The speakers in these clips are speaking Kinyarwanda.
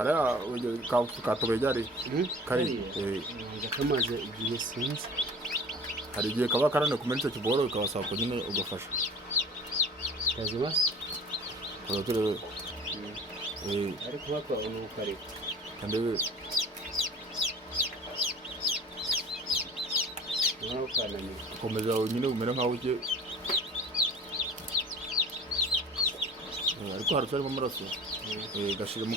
kariya katoboye ryari kari kamaze igihe sinzi, hari igihe kaba karane kumena icyo kiboro bikabasaba ko nyine ugafasha kazi basi turebe ariko hapa unukareka kandebe nawe ukananiwe komeza nyine umere nkaho ujye ariko haracyarimo amaraso gashiremo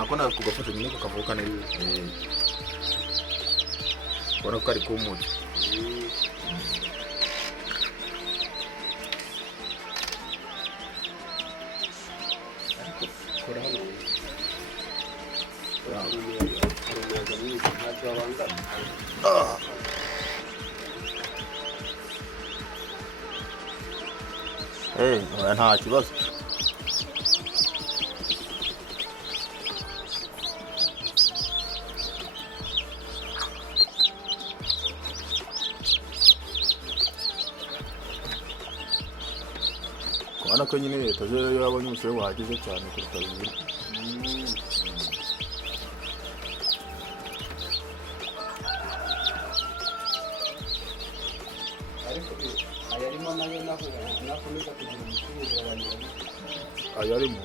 ako nakugafasha nyine kukavuka neza ubona ko ari kumuca nta kibazo kubona ko nyine leta zo yabonye umusoro wahagije cyane kuruta bibiri ariko ayarimo nayo nakomeza kugira umucuruzi abantu ayarimo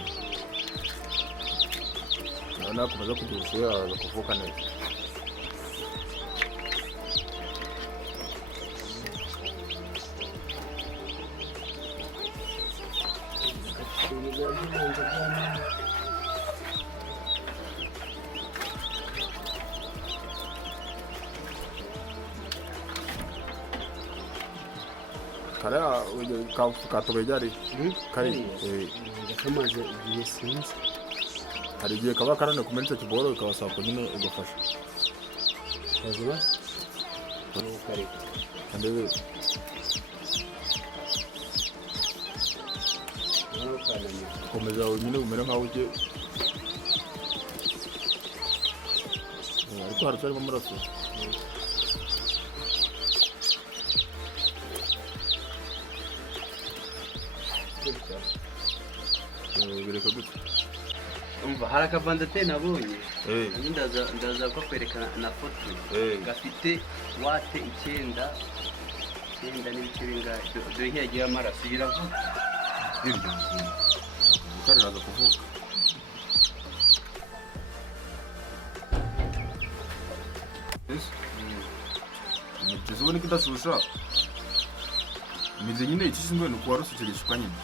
nayo nakomeza kugira umusoro araza kuvuka neza kariya katoboye ryari kari kamaze igihe sinzi, hari igihe kaba karane kumena icyo kiboro bikabasaba ko nyine ugafasha kazi basi unukareka kandebe nawe ukananiwe komeza nyine umere nkaho ujye ariko haracyarimo amaraso bireka gute umva hari akavandateri nabonye ndaza kukwereka na foto gafite wate 9 n'ibice bingahe dore ntiyagira amaraso yiravuga ibyo ukariraza kuvuga ni byiza ubona ko idashusha imeze nyine ikishinzwe ni ukuwarusukirishwa nyine